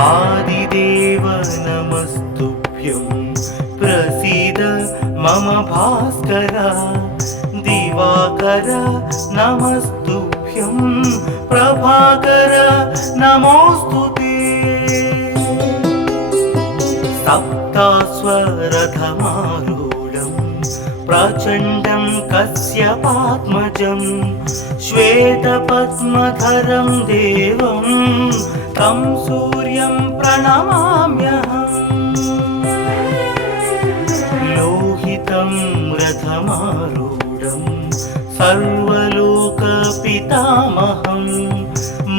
आदिदेव नमस्तुभ्यं प्रसीद मम भास्कर दिवाकर नमस्तुभ्यं प्रभाकर नमोस्तुते सप्तास्वरथमारूढं प्रचण्डं कश्यपात्मजं श्वेतपद्मधरं देवं तं सूर्यं प्रणमाम्यहम् लोहितं रथमारूढं सर्वलोकपितामहं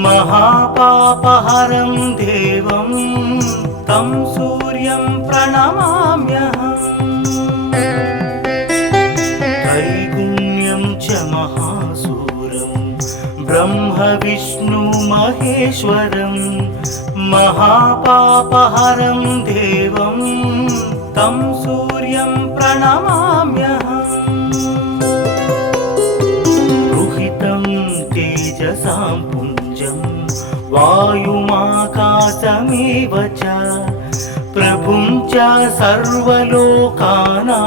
महापापहरं देवं तं सूर्यं प्रणमाम्यहम् त्रैगुण्यं च महासूरं ब्रह्म विष्णु महेश्वरं महापापहरं देवं तं सूर्यं प्रणमाम्यहम् रुहितं तेजसां पुञ्जं वायुमाकाशमेव च प्रभुं च सर्वलोकानां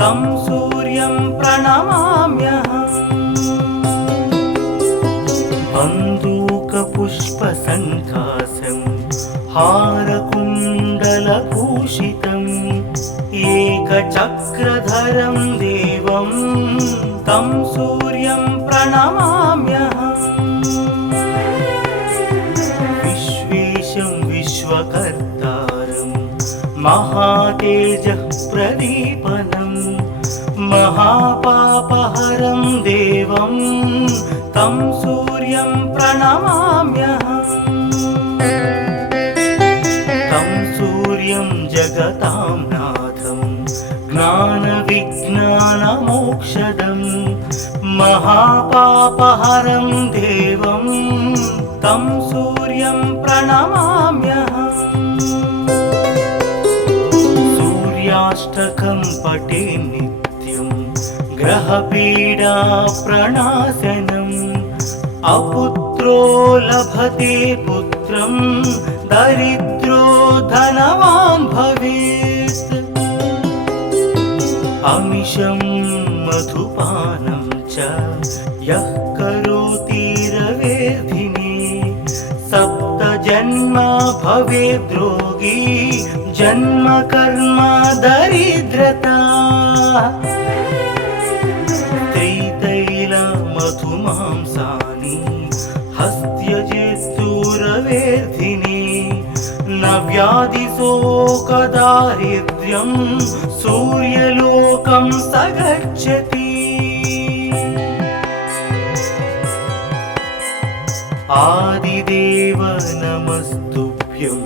तं सूर्यं प्रणमाम्यहम् बन्दूकपुष्पसङ्कासं हारकुण्डलभूषितम् एकचक्रधरं देवं तं सूर्यं प्रणमाम्यहम् विश्वेशं विश्वकर्तारं महातेजः प्रदीपनं महापापहरं देवं तं सूर्यं प्रणमाम्यहम् तं सूर्यं जगतां नाथं ज्ञानविज्ञानमोक्षदं महापापहरं देवं तं सूर्यं प्रणमाम्यहम् सूर्याष्टकं पठे नित्यं ग्रहपीडा प्रणाशनम् अपुत्रो लभते पुत्रं दरिद्रो धनवान् भवेत् अमिषं मधुपानं च यः करोति रवेर्धिने सप्तजन्म भवेद्रोगी जन्म कर्म दरिद्रता त्रितैलमधुमांसानि हस्त्यजेस्तुरवेर्धिने न व्याधिशोकदारिद्र्यं सूर्यलोकं स गच्छति आदिदेव नमस्तुभ्यं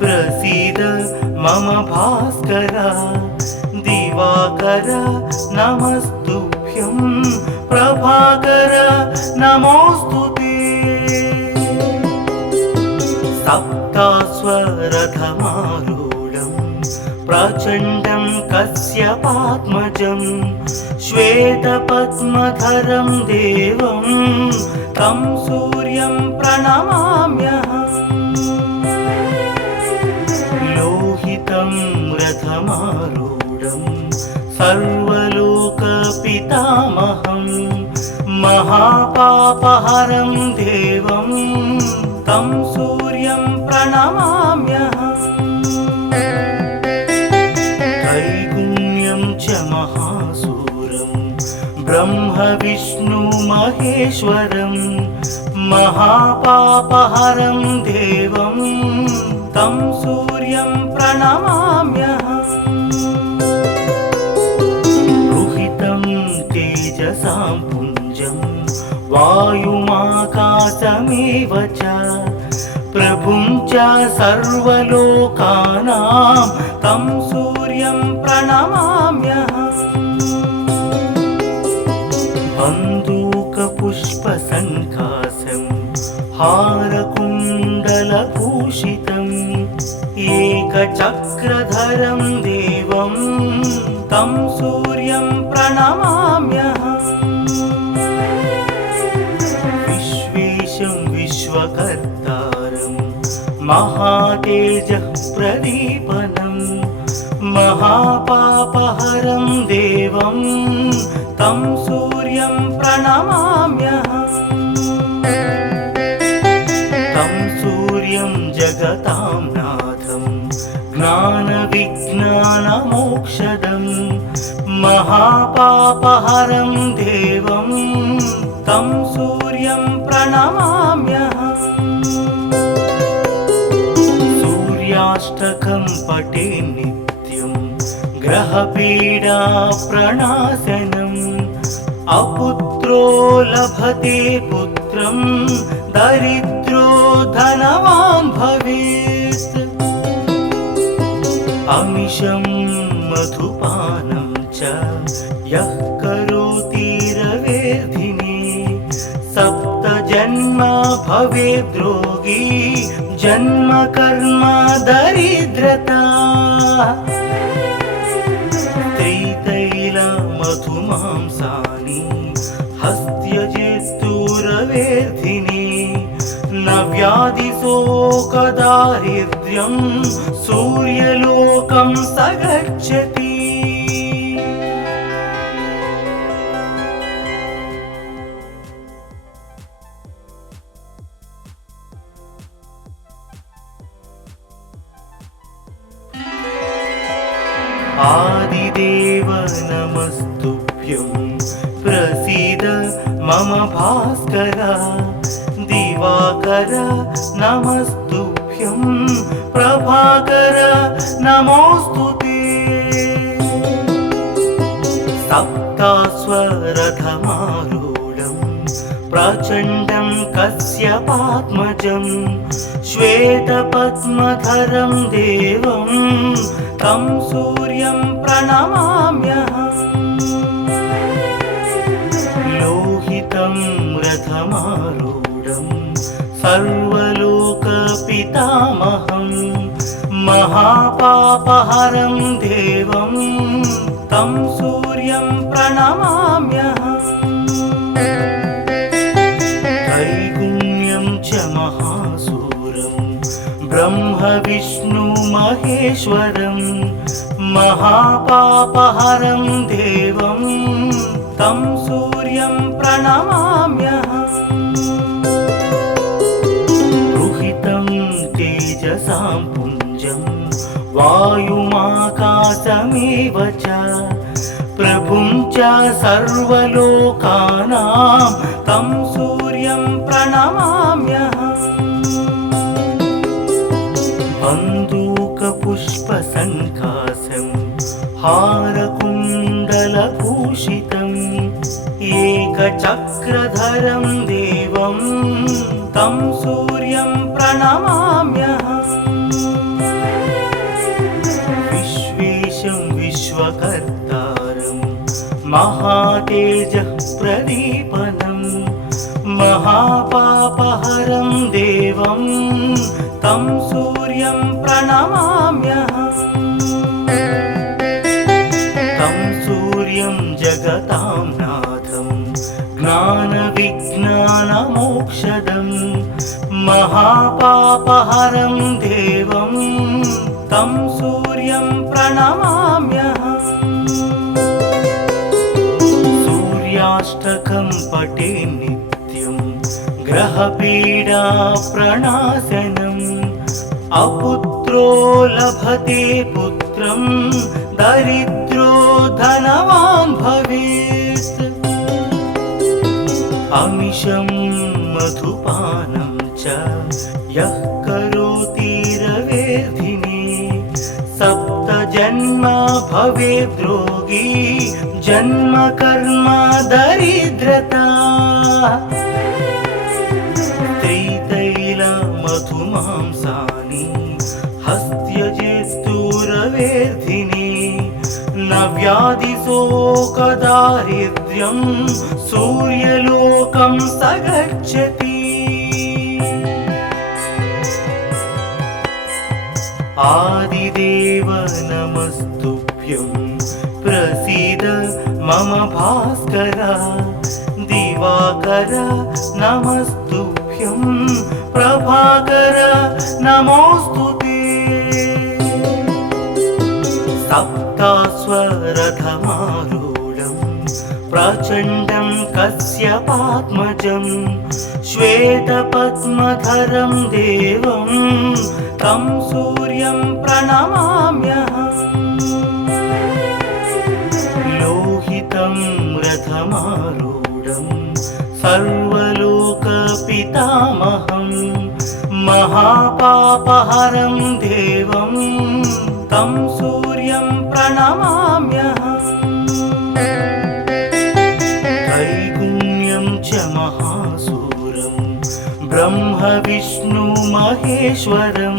प्रसीद मम भास्कर दिवाकर नमस्तुभ्यं प्रभाकर नमोस्तुते सप्तास्वरथमारूढं प्रचण्डं कश्यपात्मजं श्वेतपद्मधरं देवं तं सूर्यं प्रणमाम्यहम् लोहितं रथमारूढं सर्वलोकपितामहं महापापहरं देवं तं सूर्यं प्रणमाम्यहम् त्रैगुण्यं च महासूरं ब्रह्म विष्णु महेश्वरं महापापहरं देवं तं सूर्यं प्रणमाम्यहम् रुहितं तेजसां पुञ्जं वायुमाकाशमेव च प्रभुं च सर्वलोकानां तं सूर्यं प्रणमाम्यहम् बन्दूकपुष्पसङ्कासं हारकुण्डलभूषितम् एकचक्रधरं देवं तं सूर्यं प्रणमाम्यहम् विश्वेशं विश्वकर्तारं महातेजः प्रदीपनं महापापहरं देवं तं सूर्यं प्रणमाम्यहम् तं सूर्यं जगतां नाथं ज्ञानविज्ञानमोक्षदं महापापहरं देवं तं सूर्यं प्रणमाम्यहम् सूर्याष्टकं पठे नित्यं ग्रहपीडा प्रणाशनम् अपुत्रो लभते पुत्रं दरिद्रो धनवान् भवेत् अमिषं मधुपानं च यः करोति रवेर्धिने सप्तजन्म भवेद्रोगी जन्म कर्म दरिद्रता त्रितैल मधुमांसानि हस्त्यजेस्तुरवेर्धिने न व्याधिशोकदारिद्र्यं सूर्यलोकं स गच्छति आदिदेव नमस्तुभ्यं प्रसीद मम भास्कर दिवाकर नमस्तुभ्यं प्रभाकर नमोस्तुते सप्तास्वरथमारूढं प्रचण्डं कश्यपात्मजं श्वेतपद्मधरं देवं तं सूर्यं प्रणमाम्यहम् लोहितं रथमारूढं सर्वलोकपितामहं महापापहरं देवं तं सूर्यं प्रणमाम्यहम् त्रैगुण्यं च महासूरं ब्रह्म विष्णु महेश्वरं महापापहरं देवं तं सूर्यं प्रणमाम्यहम् रुहितं तेजसां पुञ्जं वायुमाकाशमेव च प्रभुं च सर्वलोकानां तं सूर्यं प्रणमाम्यहम् बन्दूकपुष्पसङ्कासं हारकुण्डलभूषितम् एकचक्रधरं देवं तं सूर्यं प्रणमाम्यहम् विश्वेशं विश्वकर्तारं महातेजः प्रदीपनं महापापहरं देवं तं सूर्यं प्रणमाम्यहम् तं सूर्यं जगतां नाथं ज्ञानविज्ञानमोक्षदं महापापहरं देवं तं सूर्यं प्रणमाम्यहम् सूर्याष्टकं पठे नित्यं ग्रहपीडा प्रणाशनम् अपुत्रो लभते पुत्रं दरिद्रो धनवान् भवेत् अमिषं मधुपानं च यः करोति रवेर्धिने सप्तजन्म भवेद्रोगी जन्म कर्म दरिद्रता त्रितैल मधुमांसानि हस्त्यजेस्तुरवेर्धिने न व्याधिशोकदारिद्र्यं सूर्यलोकं स गच्छति आदिदेव नमस्तुभ्यं प्रसीद मम भास्कर दिवाकर नमस्तुभ्यं प्रभाकर नमोऽस्तुते सप्तास्वरथमारूढं प्रचण्डं कश्यपात्मजं श्वेतपद्मधरं देवं तं सूर्यं प्रणमाम्यहम् लोहितं रथमारूढं सर्वलोकपितामहं महापापहरं देवं तं सूर्यं प्रणमाम्यहम् त्रैगुण्यं च महासूरं ब्रह्म विष्णु महेश्वरं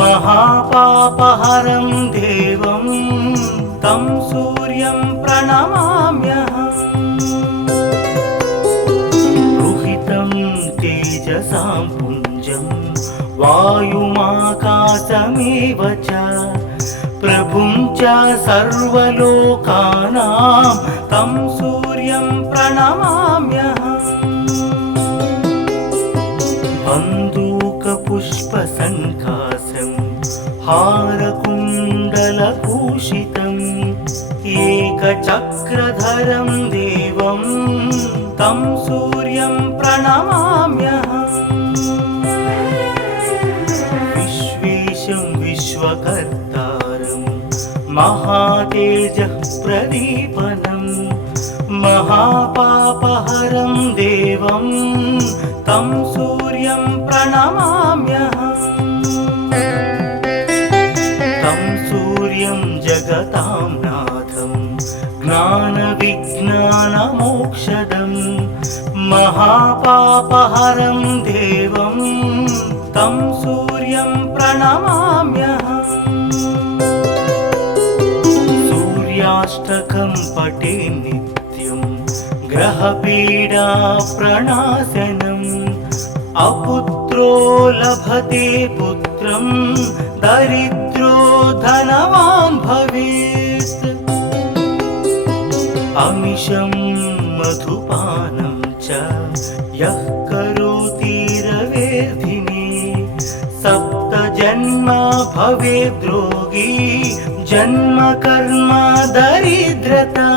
महापापहरं देवं तं सूर्यं प्रणमाम्यहम् रुहितं तेजसां पुञ्जं वायुमाकाशमेव च प्रभुं च सर्वलोकानां तं सूर्यं प्रणमाम्यहम् बन्दूकपुष्पसङ्कासं हारकुण्डलभूषितम् एकचक्रधरं देवं तं सूर्यं प्रणमाम्यहम् विश्वेशं विश्वकर्तारं महातेजः प्रदीपनं महापापहरं देवं तं सूर्यं प्रणमाम्यहम् तं सूर्यं जगतां नाथं ज्ञानविज्ञानमोक्षदं महापापहरं देवं तं सूर्यं प्रणमाम्यहम् सूर्याष्टकं पठे नित्यं ग्रहपीडा प्रणाशनम् अपुत्रो लभते पुत्रं दरिद्रो धनवान् भवेत् अमिषं मधुपानं च यः करोति रवेर्धिने सप्तजन्म भवेद्रोगी जन्म कर्म दरिद्रता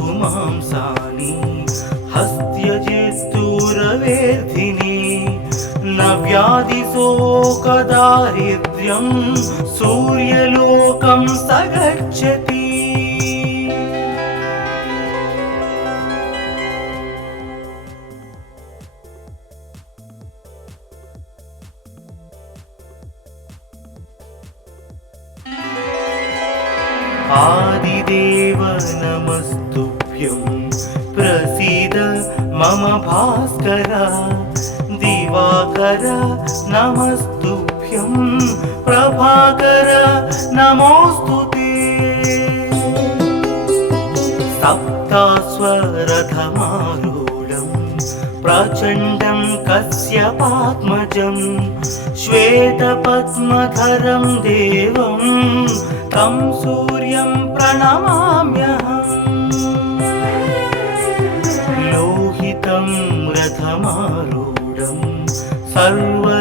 त्रितैलमधुमांसानि हस्त्यजेस्तुरवेर्धिने न व्याधिशोकदारिद्र्यं सूर्यलोकं स गच्छति आदिदेव नमस्तुभ्यं प्रसीद मम भास्कर दिवाकर नमस्तुभ्यं प्रभाकर नमोऽस्तुते सप्तास्वरथमारूढं प्रचण्डं कश्यपात्मजं श्वेतपद्मधरं देवं तं सूर्यं प्रणमाम्यहम् लोहितं रथमारूढं सर्वलोकपितामहं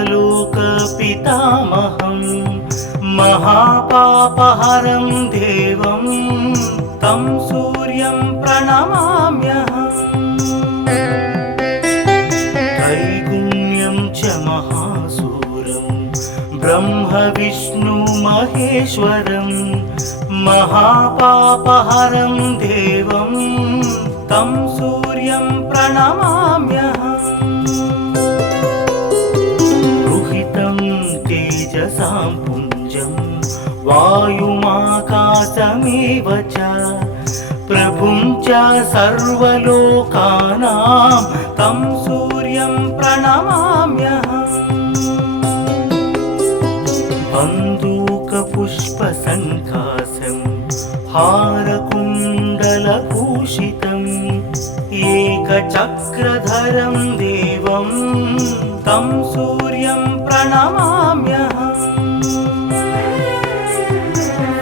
महापापहरं देवं तं सूर्यं प्रणमाम्यहम् त्रैगुण्यं च महासूरं ब्रह्म विष्णु महेश्वरं महापापहरं देवं तं सूर्यं प्रणमाम्यहम् रुहितं तेजसां पुञ्जं वायुमाकाशमेव च प्रभुं च सर्वलोकानां तं सूर्यं प्रणमाम्यहम् बन्दूकपुष्पसङ्कासं हारकुण्डलभूषितम् एकचक्रधरं देवं तं सूर्यं प्रणमाम्यहम्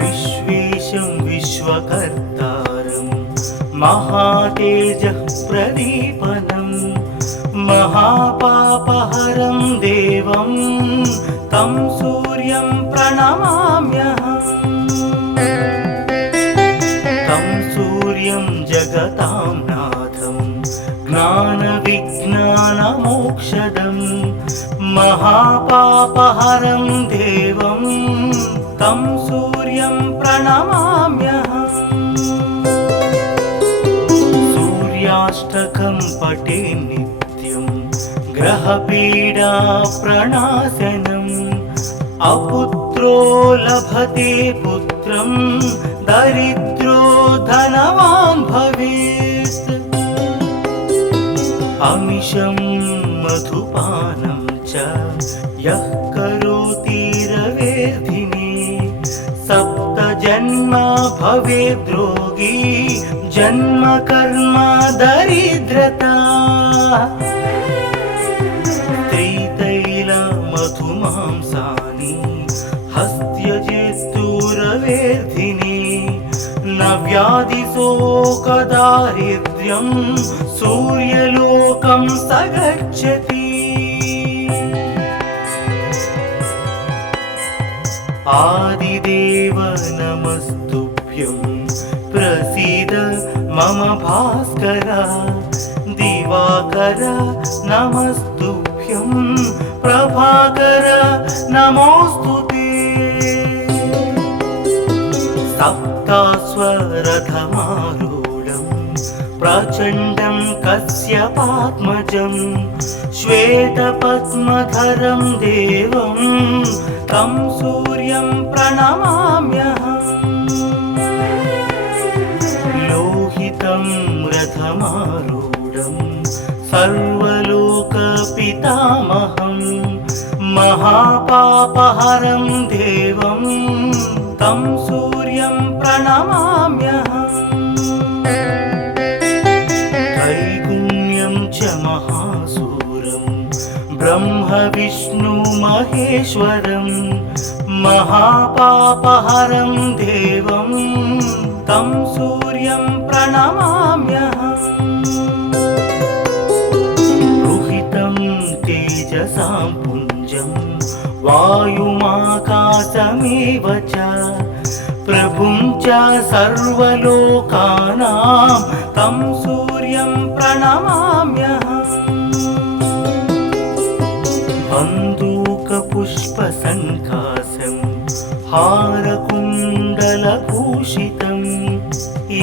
विश्वेशं विश्वकर्तारं महातेजः प्रदीपनं महापापहरं देवं तं सूर्यं प्रणमाम्यहम् तं सूर्यं जगतां नाथं ज्ञानविज्ञानमोक्षदं महापापहरं देवं तं सूर्यं प्रणमाम्यहम् सूर्याष्टकं पठे नित्यं ग्रहपीडा प्रणाशनम् अपुत्रो लभते पुत्रं दरिद्रो धनवान् भवेत् अमिषं मधुपानं च यः करोति रवेर्धिने सप्तजन्म भवेद्रोगी जन्म कर्म दरिद्रता त्रितैल मधुमांसानि हस्त्यजेस्तुरवेर्धिने न व्याधिशोकदारिद्र्यं सूर्यलोकं स गच्छति आदिदेव नमस्तुभ्यं प्रसीद मम भास्कर दिवाकर नमस्तुभ्यं प्रभाकर नमोस्तुते सप्तास्वरथमारूढं प्रचण्डं कश्यपात्मजं श्वेतपद्मधरं देवं तं सूर्यं प्रणमाम्यहम् लोहितं रथमारूढं सर्वलोकपितामहं महापापहरं देवं तं सूर्यं प्रणमाम्यहम् त्रैगुण्यं च महासूरं ब्रह्म विष्णु महेश्वरं महापापहरं देवं तं सूर्यं प्रणमाम्यहम् रुहितं तेजसां पुञ्जं वायुमाकाशमेव च प्रभुं च सर्वलोकानां तं सूर्यं प्रणमाम्यहम् बन्दूकपुष्पसङ्काशं हारकुण्डलभूषितम्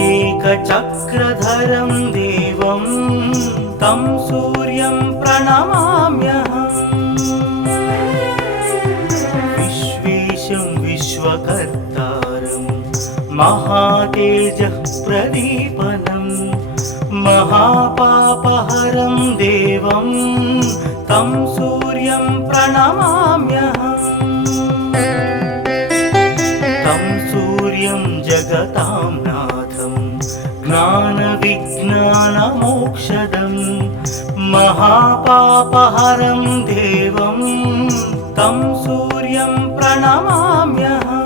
एकचक्रधरं देवं तं सूर्यं प्रणमाम्यहम् विश्वेशं विश्वकर्तारं महातेजः प्रदीपनं महापापहरं देवं तं सूर्यं प्रणमाम्यहम् तं सूर्यं जगतां नाथं ज्ञानविज्ञानमोक्षदं महापापहरं देवं तं सूर्यं प्रणमाम्यहम्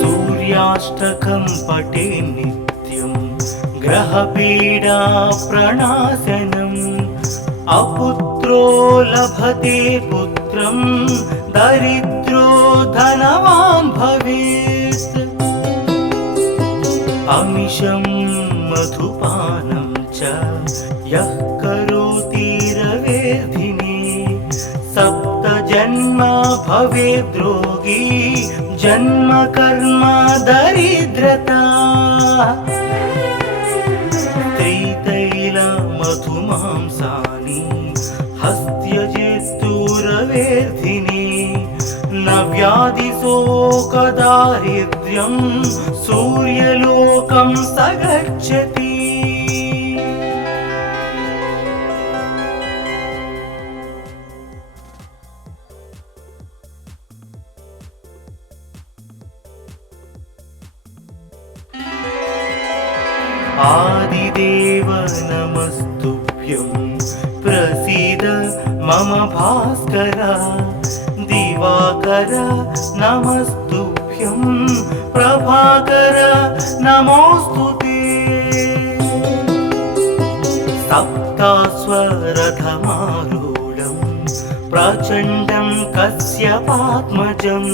सूर्याष्टकं पठे नित्यं ग्रहपीडा प्रणाशनम् अपुत्रो लभते पुत्रं दरिद्रो धनवान् भवेत् अमिषं मधुपानं च यः करोति रवेर्धिने सप्तजन्म भवेद्रोगी जन्म कर्म दरिद्रता त्रितैल मधुमांसानि हस्त्यजेस्तुरवेर्धिने न व्याधिशोकदारिद्र्यं सूर्यलोकं स गच्छति आदिदेव नमस्तुभ्यं प्रसीद मम भास्कर दिवाकर नमस्तुभ्यं प्रभाकर नमोस्तुते सप्तास्वरथमारूढं प्रचण्डं कश्यपात्मजं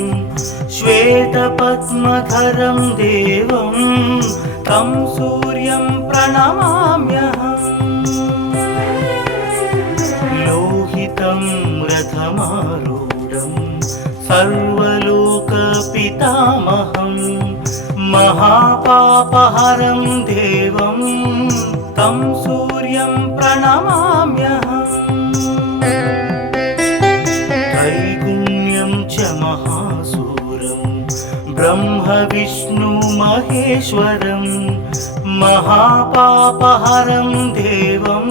श्वेतपद्मधरं देवं तं सूर्यं प्रणमाम्यहम् लोहितं रथमारूढं सर्वलोकपितामहं महापापहरं देवं तं सूर्यं प्रणमाम्यहम् त्रैगुण्यं च महासूरं ब्रह्मविष्णुमहेश्वरं महापापहरं देवं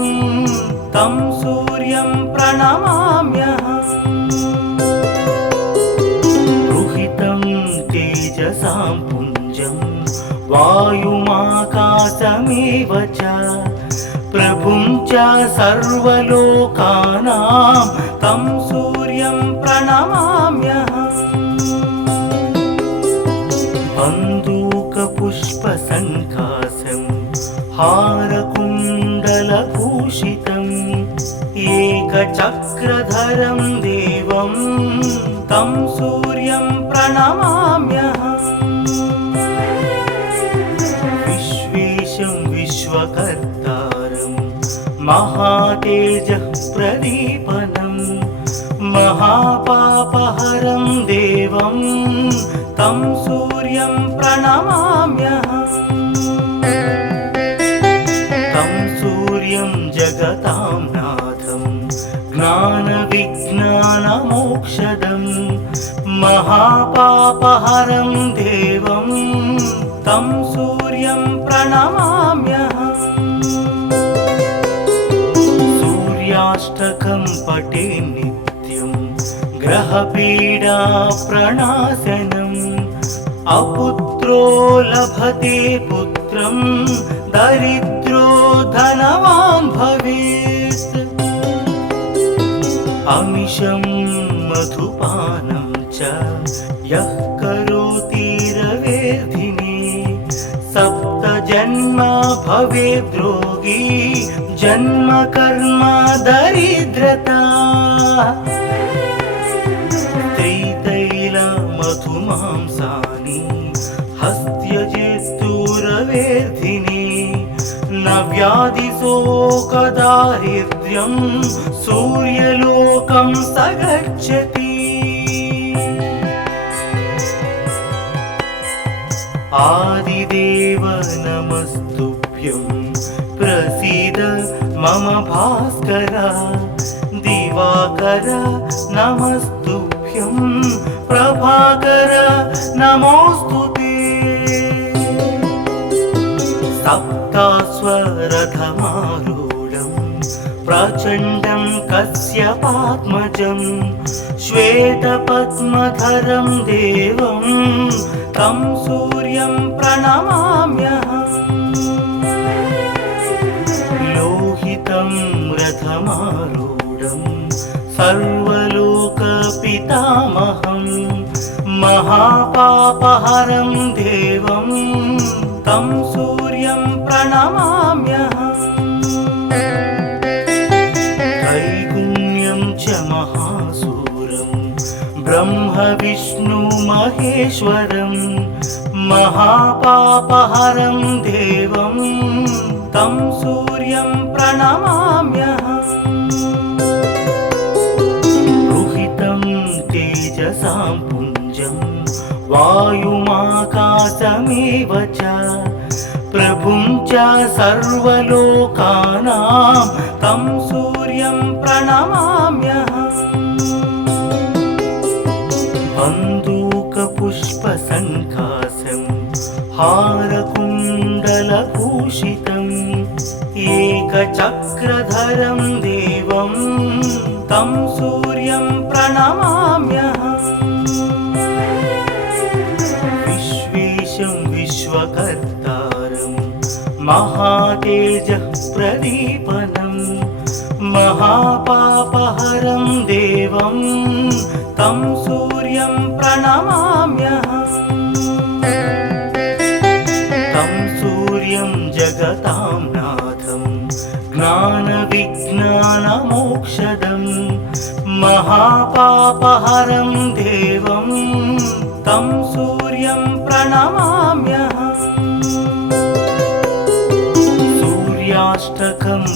तं सूर्यं प्रणमाम्यहम् रुहितं तेजसां पुञ्जं वायुमाकाशमेव च प्रभुं च सर्वलोकानां तं सूर्यं प्रणमाम्यहम् बन्दूकपुष्पसङ्कासं हारकुण्डलभूषितम् एकचक्रधरं देवं तं सूर्यं प्रणमाम्यहम् विश्वेशं विश्वकर्तारं महातेजः प्रदीपनं महापापहरं देवं तं सूर्यं प्रणमाम्यहम् तं सूर्यं जगतां नाथं ज्ञानविज्ञानमोक्षदं महापापहरं देवं तं सूर्यं प्रणमाम्यहम् सूर्याष्टकं पठे नित्यं ग्रहपीडाप्रणाशनम् अपुत्रो लभते पुत्रं दरिद्रो धनवान् भवेत् अमिषं मधुपानं च यः करोति रवेर्धिने सप्तजन्म भवेद्रोगी जन्म कर्म दरिद्रता त्रितैलमधुमांसानि हस्त्यजेस्तुरवेर्धिने न व्याधिशोकदारिद्र्यं सूर्यलोकं स गच्छति आदिदेव नमस्तुभ्यं प्रसीद मम भास्कर दिवाकर नमस्तुभ्यं प्रभाकर नमोऽस्तुते सप्तास्वरथमारूढं प्रचण्डं कश्यपात्मजं श्वेतपद्मधरं देवं तं सूर्यं प्रणमाम्यहम् लोहितं रथमारूढं सर्वलोकपितामहं महापापहरं देवं तं सूर्यं प्रणमाम्यहम् त्रैगुण्यं च महासूरं ब्रह्मविष्णुमहेश्वरं महापापहरं देवं तं सूर्यं प्रणमाम्यहम् रुहितं तेजसां पुञ्जं वायुमाकाशमेव च प्रभुं च सर्वलोकानां तं सूर्यं प्रणमाम्यहम् बन्दूकपुष्पसङ्कासं हारकुण्डलभूषितम् एकचक्रधरं देवं तं सूर्यं प्रणमाम्यहम् विश्वेशं विश्वकर्तारं महातेजः प्रदीपनं महापापहरं देवं तं सूर्यं प्रणमाम्यहम् तं सूर्यं जगतां नाथं ज्ञान विज्ञानमोक्षदं महापापहरं देवं तं सूर्यं प्रणमाम्यहम्